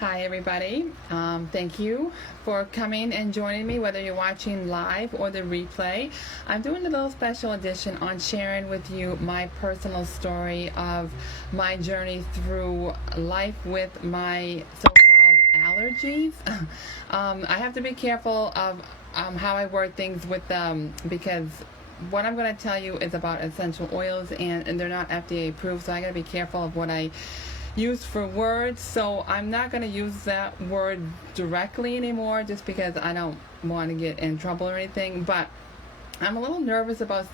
Hi everybody. Thank you for coming and joining me, whether you're watching live or the replay. I'm doing a little special edition on sharing with you my personal story of my journey through life with my so-called allergies. I have to be careful of how I word things with them because what I'm going to tell you is about essential oils and they're not FDA approved, so I got to be careful of what I use for words. So I'm not going to use that word directly anymore just because I don't want to get in trouble or anything. But I'm a little nervous about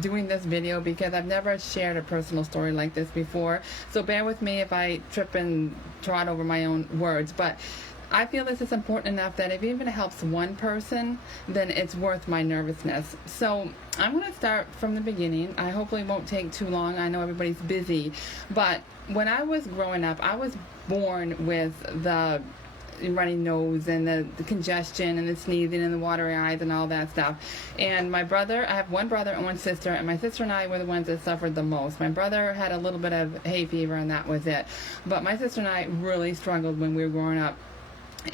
doing this video because I've never shared a personal story like this before. So bear with me if I trip and trot over my own words. But I feel this is important enough that if it even helps one person, then it's worth my nervousness. So I'm going to start from the beginning. I hopefully won't take too long. I know everybody's busy. But when I was growing up, I was born with the runny nose and the congestion and the sneezing and the watery eyes and all that stuff. And my brother, I have one brother and one sister, and my sister and I were the ones that suffered the most. My brother had a little bit of hay fever and that was it. But my sister and I really struggled when we were growing up.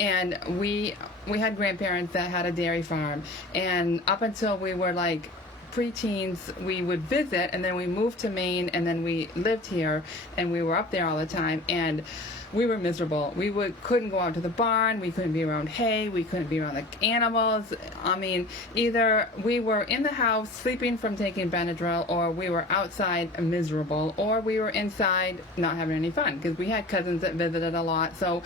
And we had grandparents that had a dairy farm, and up until we were like preteens, we would visit, and then we moved to Maine, and then we lived here, and we were up there all the time, and we were miserable. We couldn't go out to the barn, we couldn't be around hay, we couldn't be around the animals. I mean, either we were in the house sleeping from taking Benadryl, or we were outside miserable, or we were inside not having any fun, because we had cousins that visited a lot, so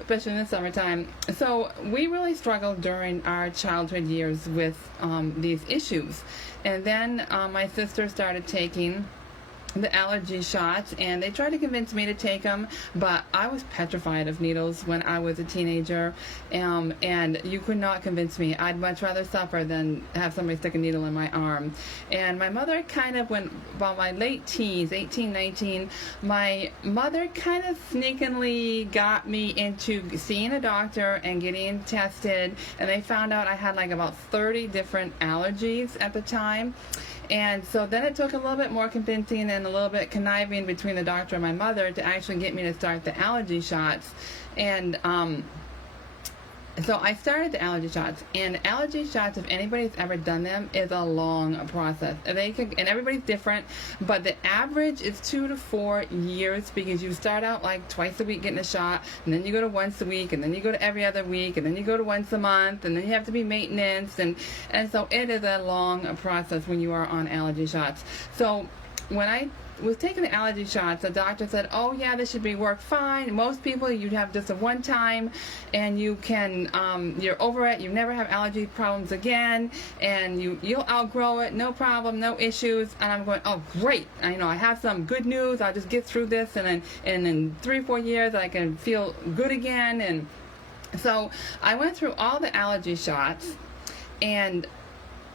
especially in the summertime. So we really struggled during our childhood years with these issues. And then my sister started taking the allergy shots, and they tried to convince me to take them, but I was petrified of needles when I was a teenager, and you could not convince me. I'd much rather suffer than have somebody stick a needle in my arm. And my mother kind of went, about my late teens, 18, 19, my mother kind of sneakily got me into seeing a doctor and getting tested, and they found out I had like about 30 different allergies at the time. And so then it took a little bit more convincing and a little bit conniving between the doctor and my mother to actually get me to start the allergy shots. And so I started the allergy shots. And allergy shots, if anybody's ever done them, is a long process. And everybody's different, but the average is 2 to 4 years, because you start out like twice a week getting a shot, and then you go to once a week, and then you go to every other week, and then you go to once a month, and then you have to be maintenance, and so it is a long process when you are on allergy shots. So when I was taking the allergy shots, the doctor said, oh yeah, this should work fine. Most people, you'd have just a one time, and you can, you're over it, you never have allergy problems again, and you'll outgrow it, no problem, no issues. And I'm going, oh great, I have some good news, I'll just get through this, and in 3 or 4 years I can feel good again. And so I went through all the allergy shots, and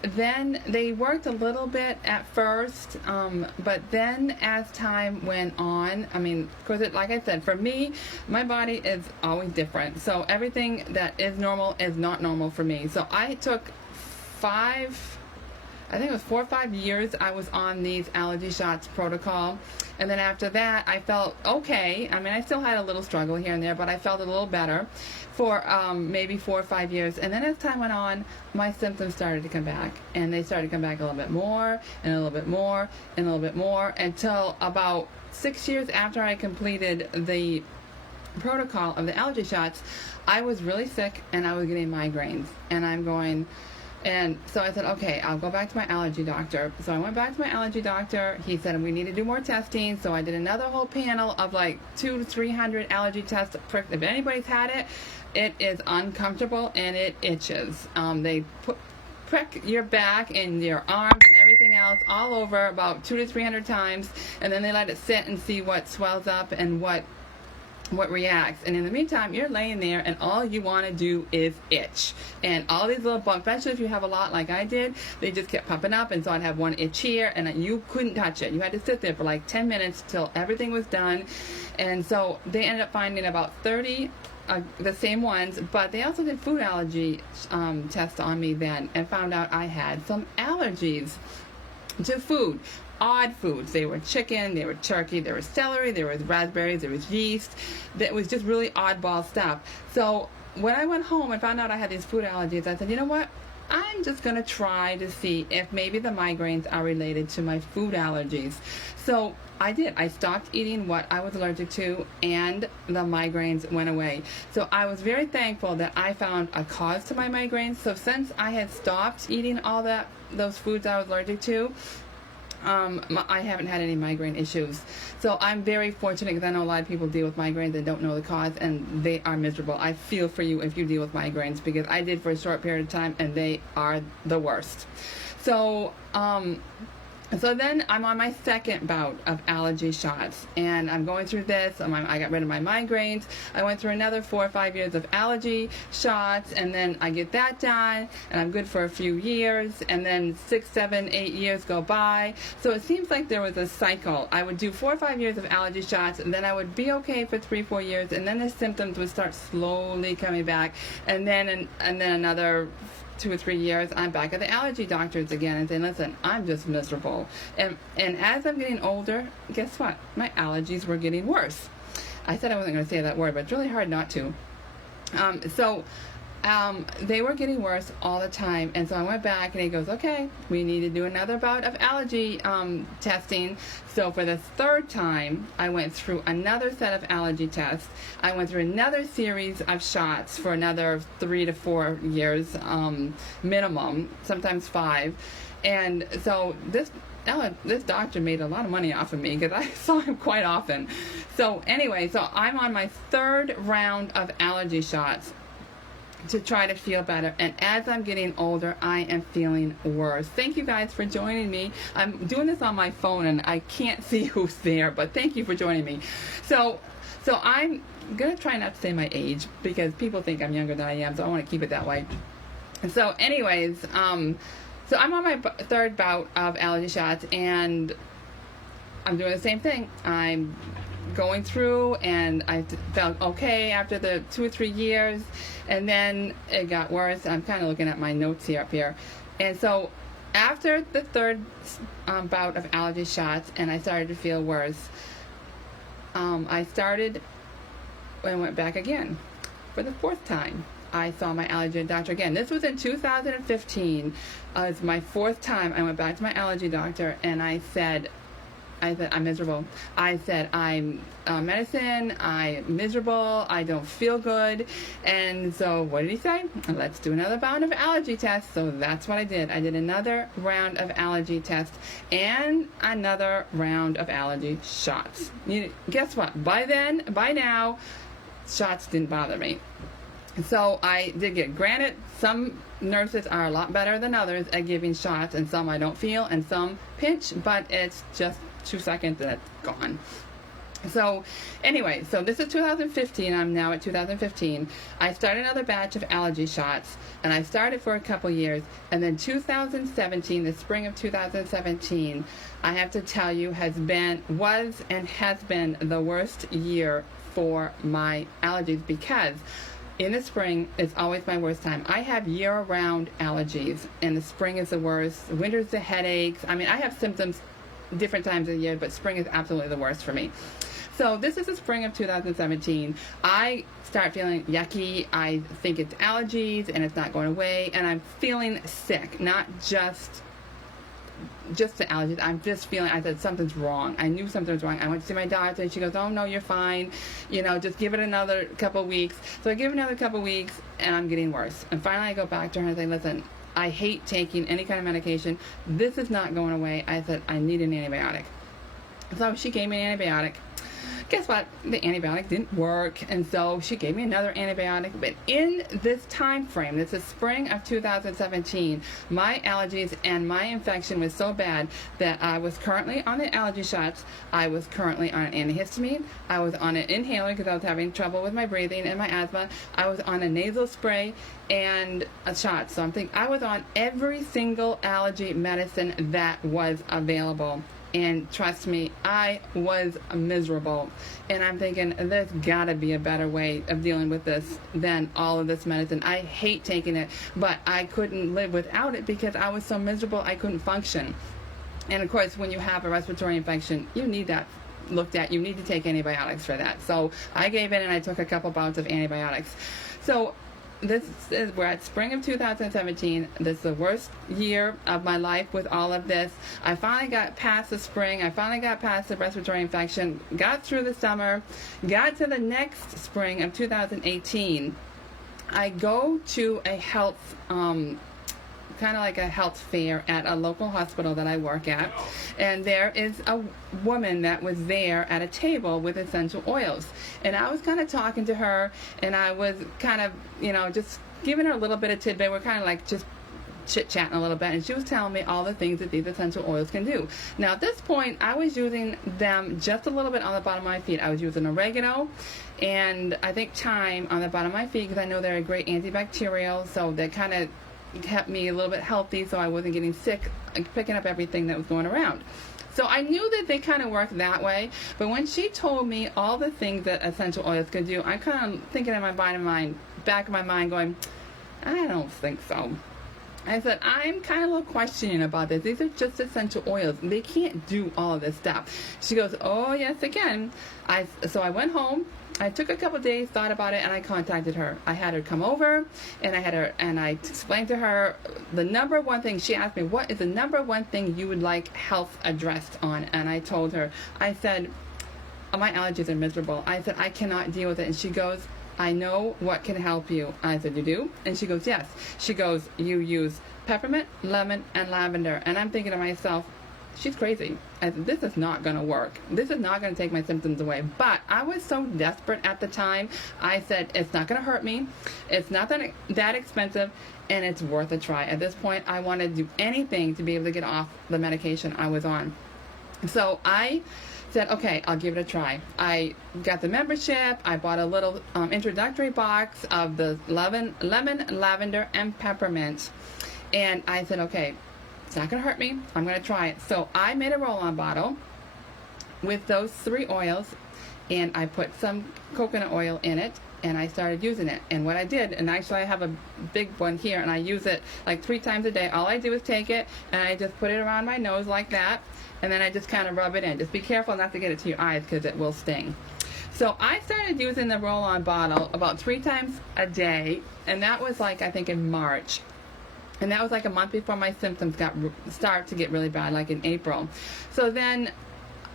then they worked a little bit at first, but then as time went on, of course, like I said, for me, my body is always different. So everything that is normal is not normal for me. So I took 4 or 5 years I was on these allergy shots protocol. And then after that, I felt okay. I still had a little struggle here and there, but I felt a little better for maybe 4 or 5 years. And then as time went on, my symptoms started to come back. And they started to come back a little bit more, and a little bit more, and a little bit more, until about 6 years after I completed the protocol of the allergy shots, I was really sick, and I was getting migraines. And so I said, okay, I'll go back to my allergy doctor. So I went back to my allergy doctor. He said, we need to do more testing. So I did another whole panel of like 200 to 300 allergy tests. If anybody's had it, it is uncomfortable and it itches. They prick your back and your arms and everything else all over about 200 to 300 times. And then they let it sit and see what swells up and what reacts. And in the meantime, you're laying there and all you want to do is itch. And all these little bumps, especially if you have a lot like I did, they just kept popping up. And so I'd have one itch here, and you couldn't touch it. You had to sit there for like 10 minutes till everything was done. And so they ended up finding about 30 the same ones, but they also did food allergy tests on me then and found out I had some allergies to food. odd foods. They were chicken, they were turkey, there was celery, there was raspberries, there was yeast. That was just really oddball stuff. So when I went home and found out I had these food allergies, I said, you know what? I'm just going to try to see if maybe the migraines are related to my food allergies. So I did. I stopped eating what I was allergic to, and the migraines went away. So I was very thankful that I found a cause to my migraines. So since I had stopped eating all those foods I was allergic to, I haven't had any migraine issues. So I'm very fortunate, because I know a lot of people deal with migraines and don't know the cause, and they are miserable. I feel for you if you deal with migraines, because I did for a short period of time, and they are the worst. So then I'm on my second bout of allergy shots, and I'm going through this. I got rid of my migraines. I went through another 4 or 5 years of allergy shots, and then I get that done, and I'm good for a few years, and then 6, 7, 8 years go by. So it seems like there was a cycle. I would do 4 or 5 years of allergy shots, and then I would be okay for 3, 4 years, and then the symptoms would start slowly coming back, and then another 2 or 3 years, I'm back at the allergy doctors again and saying, listen, I'm just miserable. And as I'm getting older, guess what? My allergies were getting worse. I said I wasn't going to say that word, but it's really hard not to. They were getting worse all the time, and so I went back, and he goes, okay, we need to do another bout of allergy testing. So for the third time, I went through another set of allergy tests. I went through another series of shots for another 3 to 4 years minimum, sometimes 5. And so this doctor made a lot of money off of me, because I saw him quite often. So anyway, so I'm on my third round of allergy shots to try to feel better, and as I'm getting older, I am feeling worse. Thank you guys for joining me. I'm doing this on my phone, and I can't see who's there, but thank you for joining me. So I'm gonna try not to say my age, because people think I'm younger than I am, so I want to keep it that way. And so anyways, so I'm on my third bout of allergy shots, and I'm doing the same thing. I'm going through, and I felt okay after the 2 or 3 years, and then it got worse. I'm kind of looking at my notes here up here. And so after the third bout of allergy shots, and I started to feel worse, I went back again for the fourth time. I saw my allergy doctor again. This was in 2015. It's my fourth time I went back to my allergy doctor, and I said, I'm miserable. I said, I'm medicine, I'm miserable, I don't feel good. And so what did he say? Let's do another round of allergy tests. So that's what I did. I did another round of allergy tests and another round of allergy shots. Guess what? By now, shots didn't bother me. So I did get, granted, some nurses are a lot better than others at giving shots, and some I don't feel, and some pinch, but it's just 2 seconds and it's gone. So anyway, so this is 2015. I'm now at 2015. I started another batch of allergy shots, and I started for a couple years, and then 2017, the spring of 2017, I have to tell you, was and has been the worst year for my allergies, because in the spring is always my worst time. I have year-round allergies, and the spring is the worst. Winter's the headaches. I mean, I have symptoms different times of the year, but spring is absolutely the worst for me. So this is the spring of 2017. I start feeling yucky. I think it's allergies, and it's not going away, and I'm feeling sick, not just the allergies. I'm just feeling, I said, something's wrong. I knew something was wrong. I went to see my doctor, and she goes, oh, no, you're fine. Just give it another couple weeks. So I give it another couple weeks, and I'm getting worse. And finally I go back to her and I say, listen, I hate taking any kind of medication. This is not going away. I said, I need an antibiotic. So she gave me an antibiotic. Guess what? The antibiotic didn't work, and so she gave me another antibiotic. But in this time frame, this is spring of 2017, my allergies and my infection was so bad that I was currently on the allergy shots. I was currently on an antihistamine. I was on an inhaler because I was having trouble with my breathing and my asthma. I was on a nasal spray and a shot. So I was on every single allergy medicine that was available. And trust me, I was miserable. And I'm thinking, there's got to be a better way of dealing with this than all of this medicine. I hate taking it, but I couldn't live without it because I was so miserable I couldn't function. And of course, when you have a respiratory infection, you need that looked at. You need to take antibiotics for that. So I gave in and I took a couple bouts of antibiotics. So we're at spring of 2017. This is the worst year of my life with all of this. I finally got past the spring. I finally got past the respiratory infection, got through the summer, got to the next spring of 2018. I go to a health kind of like a health fair at a local hospital that I work at, and there is a woman that was there at a table with essential oils, and I was kind of talking to her, and I was kind of, just giving her a little bit of tidbit. We're kind of like just chit-chatting a little bit, and she was telling me all the things that these essential oils can do. Now at this point, I was using them just a little bit on the bottom of my feet. I was using oregano and I think thyme on the bottom of my feet because I know they're a great antibacterial, so they kind of kept me a little bit healthy, so I wasn't getting sick, picking up everything that was going around. So I knew that they kind of worked that way, but when she told me all the things that essential oils could do, I'm kind of thinking in my back of my mind going, I don't think so. I said, I'm kind of a little questioning about this. These are just essential oils. They can't do all of this stuff. She goes, oh, yes, they can. So I went home. I took a couple days, thought about it, and I contacted her. I had her come over, and I explained to her the number one thing. She asked me, what is the number one thing you would like health addressed on? And I told her, I said, my allergies are miserable. I said, I cannot deal with it. And she goes, I know what can help you. I said, you do? And she goes, yes. She goes, you use peppermint, lemon, and lavender. And I'm thinking to myself, she's crazy. I said, this is not going to work. This is not going to take my symptoms away. But I was so desperate at the time. I said, it's not going to hurt me. It's not that expensive, and it's worth a try. At this point, I wanted to do anything to be able to get off the medication I was on. So I said, okay, I'll give it a try. I got the membership. I bought a little introductory box of the lemon, lavender, and peppermint. And I said, okay, it's not going to hurt me. I'm going to try it. So I made a roll-on bottle with those 3 oils, and I put some coconut oil in it, and I started using it. And what I did, and actually I have a big one here, and I use it like 3 times a day. All I do is take it, and I just put it around my nose like that, and then I just kind of rub it in. Just be careful not to get it to your eyes because it will sting. So I started using the roll-on bottle about 3 times a day, and that was like, I think, in March. And that was like a month before my symptoms start to get really bad, like in April. So then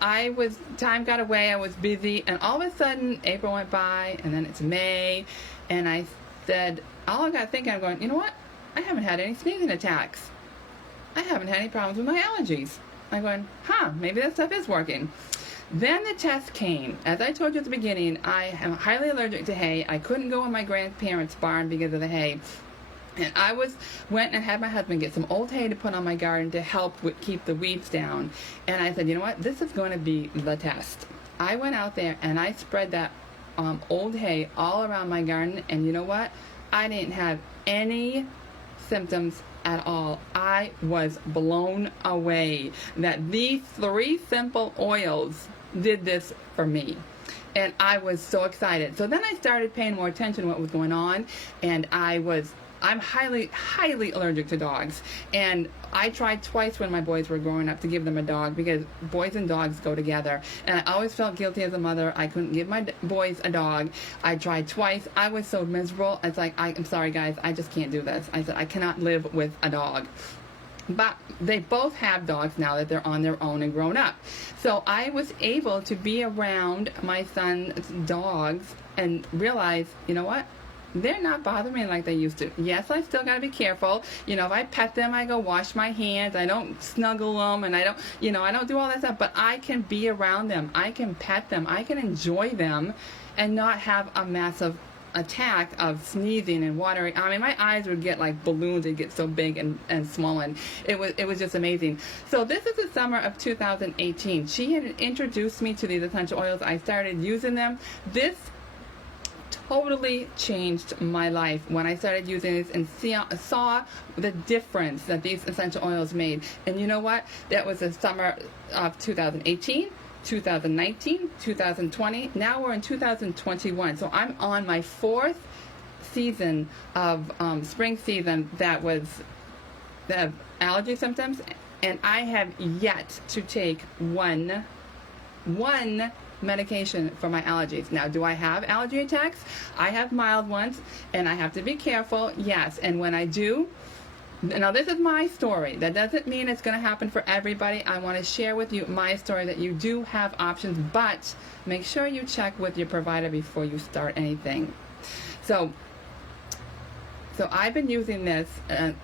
time got away, I was busy, and all of a sudden April went by, and then it's May, and I said, all I got thinking, I'm going, you know what? I haven't had any sneezing attacks. I haven't had any problems with my allergies. I'm going, maybe that stuff is working. Then the test came. As I told you at the beginning, I am highly allergic to hay. I couldn't go in my grandparents' barn because of the hay. And I went and had my husband get some old hay to put on my garden to help keep the weeds down. And I said, you know what? This is going to be the test. I went out there and I spread that old hay all around my garden. And you know what? I didn't have any symptoms at all. I was blown away that these 3 simple oils did this for me. And I was so excited. So then I started paying more attention to what was going on, and I'm highly, highly allergic to dogs. And I tried twice when my boys were growing up to give them a dog because boys and dogs go together. And I always felt guilty as a mother. I couldn't give my boys a dog. I tried twice. I was so miserable. It's like, I'm sorry, guys. I just can't do this. I said, I cannot live with a dog. But they both have dogs now that they're on their own and grown up. So I was able to be around my son's dogs and realize, you know what? They're not bothering me like they used to. Yes, I still got to be careful. If I pet them, I go wash my hands. I don't snuggle them, and I don't do all that stuff. But I can be around them. I can pet them. I can enjoy them and not have a massive attack of sneezing and watering. I mean, my eyes would get like balloons. They'd get so big and swollen. It was just amazing. So this is the summer of 2018. She had introduced me to these essential oils. I started using them. This totally changed my life when I started using this and saw the difference that these essential oils made. And you know what? That was the summer of 2018, 2019, 2020. Now we're in 2021. So I'm on my 4th season of spring season that have allergy symptoms and I have yet to take one medication for my allergies. Now, do I have allergy attacks? I have mild ones, and I have to be careful, yes. And when I do, now this is my story. That doesn't mean it's going to happen for everybody. I want to share with you my story that you do have options, but make sure you check with your provider before you start anything. So I've been using this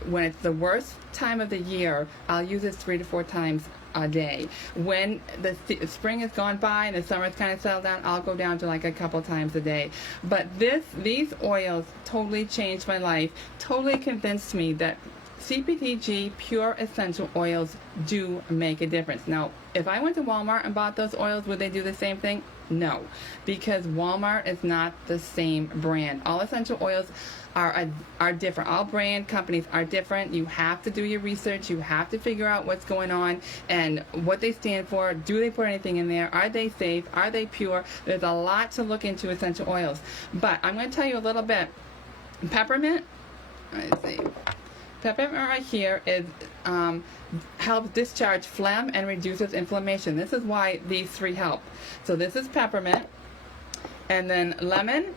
when it's the worst time of the year. I'll use this 3 to 4 times a day. When the spring has gone by and the summer's kind of settled down, I'll go down to like a couple times a day. But these oils totally changed my life, totally convinced me that CPTG pure essential oils do make a difference. Now, if I went to Walmart and bought those oils, would they do the same thing? No, because Walmart is not the same brand. All essential oils are different. All brand companies are different. You have to do your research. You have to figure out what's going on and what they stand for. Do they put anything in there? Are they safe? Are they pure? There's a lot to look into essential oils. But I'm going to tell you a little bit. Peppermint, let's see. Peppermint right here is helps discharge phlegm and reduces inflammation. This is why these three help. So this is peppermint, and then lemon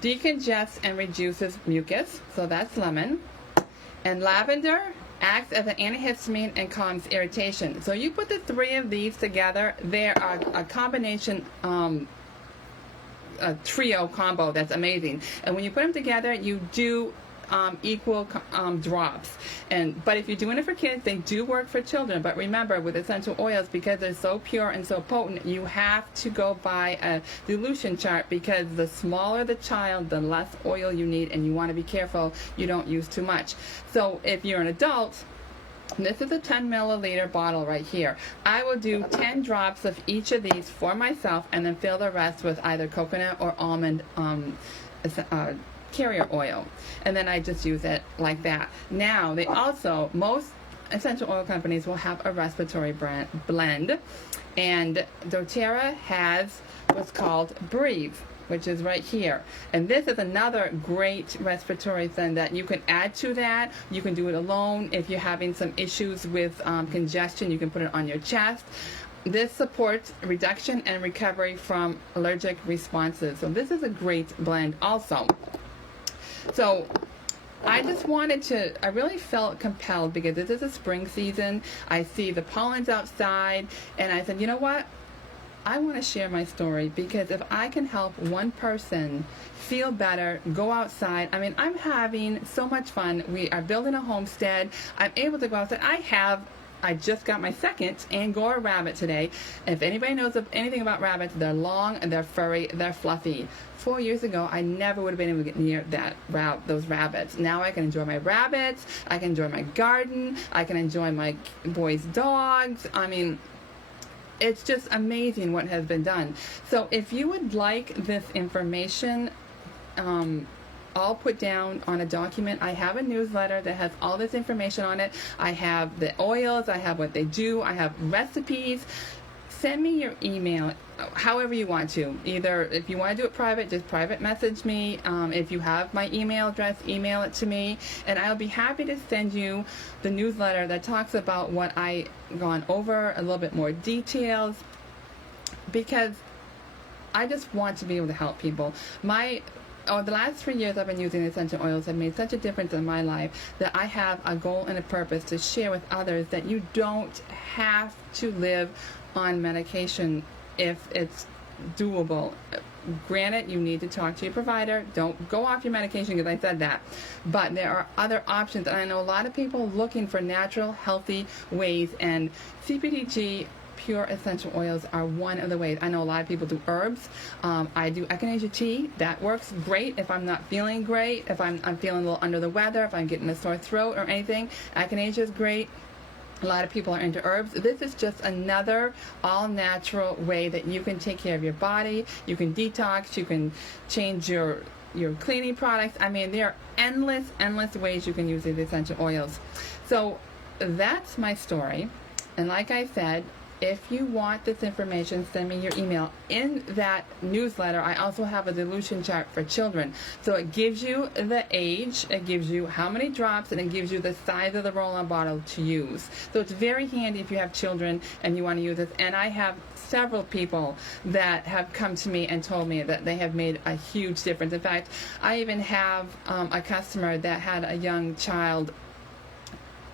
decongests and reduces mucus. So that's lemon. And lavender acts as an antihistamine and calms irritation. So you put the three of these together, they are a combination a trio combo that's amazing. And when you put them together, you do equal drops. But if you're doing it for kids, they do work for children. But remember, with essential oils, because they're so pure and so potent, you have to go by a dilution chart, because the smaller the child, the less oil you need, and you want to be careful you don't use too much. So if you're an adult, this is a 10 milliliter bottle right here. I will do 10 drops of each of these for myself, and then fill the rest with either coconut or almond carrier oil, and then I just use it like that. Now, they also, most essential oil companies will have a respiratory blend, and doTERRA has what's called Breathe, which is right here. And this is another great respiratory blend that you can add to that. You can do it alone. If you're having some issues with congestion, you can put it on your chest. This supports reduction and recovery from allergic responses. So this is a great blend also. So I just I really felt compelled, because this is a spring season. I see the pollens outside, and I said, you know what? I want to share my story, because if I can help one person feel better, go outside. I mean, I'm having so much fun. We are building a homestead. I'm able to go outside. I just got my second Angora rabbit today. If anybody knows anything about rabbits, they're long and they're furry, they're fluffy. 4 years ago, I never would have been able to get near those rabbits. Now I can enjoy my rabbits, I can enjoy my garden, I can enjoy my boys' dogs. I mean, it's just amazing what has been done. So if you would like this information, all put down on a document. I have a newsletter that has all this information on it. I have the oils, I have what they do, I have recipes. Send me your email however you want to. Either if you want to do it private, just private message me. If you have my email address, email it to me, and I'll be happy to send you the newsletter that talks about what I've gone over, a little bit more details, because I just want to be able to help people. The last 3 years I've been using essential oils have made such a difference in my life that I have a goal and a purpose to share with others, that you don't have to live on medication if it's doable. Granted, you need to talk to your provider. Don't go off your medication, because I said that. But there are other options, and I know a lot of people looking for natural, healthy ways, and CPTG pure essential oils are one of the ways. I know a lot of people do herbs. I do echinacea tea. That works great if I'm not feeling great, if I'm feeling a little under the weather, if I'm getting a sore throat or anything. Echinacea is great. A lot of people are into herbs. This is just another all-natural way that you can take care of your body. You can detox. You can change your cleaning products. I mean, there are endless ways you can use these essential oils. So that's my story. And like I said, if you want this information, send me your email. In that newsletter, I also have a dilution chart for children. So it gives you the age, it gives you how many drops, and it gives you the size of the roll-on bottle to use. So it's very handy if you have children and you want to use this. And I have several people that have come to me and told me that they have made a huge difference. In fact, I even have a customer that had a young child,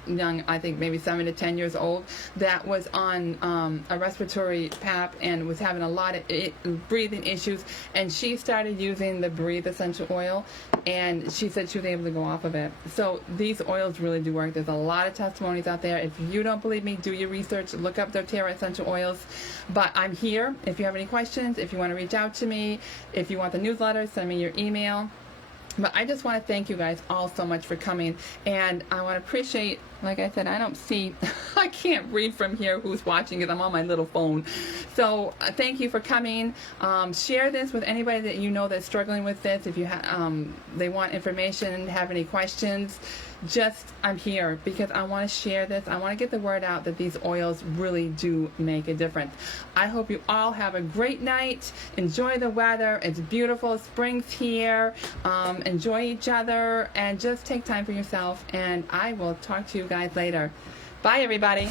I think maybe 7 to 10 years old, that was on a respiratory PAP and was having a lot of breathing issues, and she started using the Breathe essential oil, and she said she was able to go off of it. So these oils really do work. There's a lot of testimonies out there. If you don't believe me, do your research, look up doTERRA essential oils. But I'm here if you have any questions, if you want to reach out to me, if you want the newsletter, send me your email. But I just want to thank you guys all so much for coming, and I want to appreciate, like I said, I don't see, I can't read from here who's watching because I'm on my little phone. So thank you for coming. Share this with anybody that you know that's struggling with this. If you they want information, have any questions, I'm here because I want to share this. I want to get the word out that these oils really do make a difference. I hope you all have a great night. Enjoy the weather. It's beautiful. Spring's here. Enjoy each other and just take time for yourself. And I will talk to you guys later. Bye, everybody.